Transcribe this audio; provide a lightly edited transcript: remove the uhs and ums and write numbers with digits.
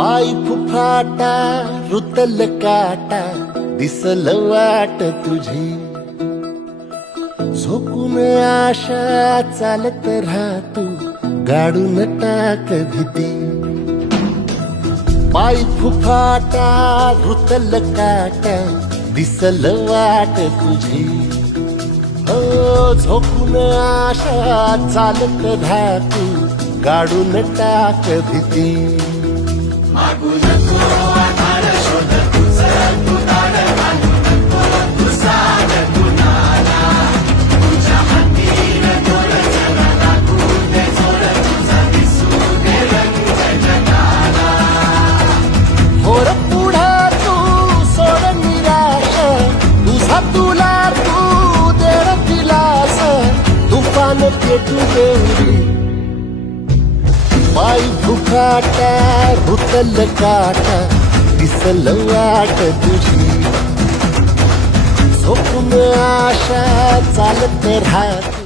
पाय फुफाटा रुतल काटा दिसल वाट तुझी झोकून आशा चालत राहतू गाडून टाक भीती पाय फुफाटा रुतल काटा दिसल वाट तुझी झोकून आशा चालत राहतू गाडून टाक भीती मागू नको आधार शोध तुझं तू दाड घालू नको तू साध कुणाला तुझ्या हातीन दोर जरा लागू दे जोर तुझा दिसू दे रंग जगाला होर पुढा तू सोड निराश तुझा तुला तू देण दिलास तुफान पेटू देवरी पाय फुफाटा रुतल काटा दिसल वाट तुझी झोपून आशा चालत राहत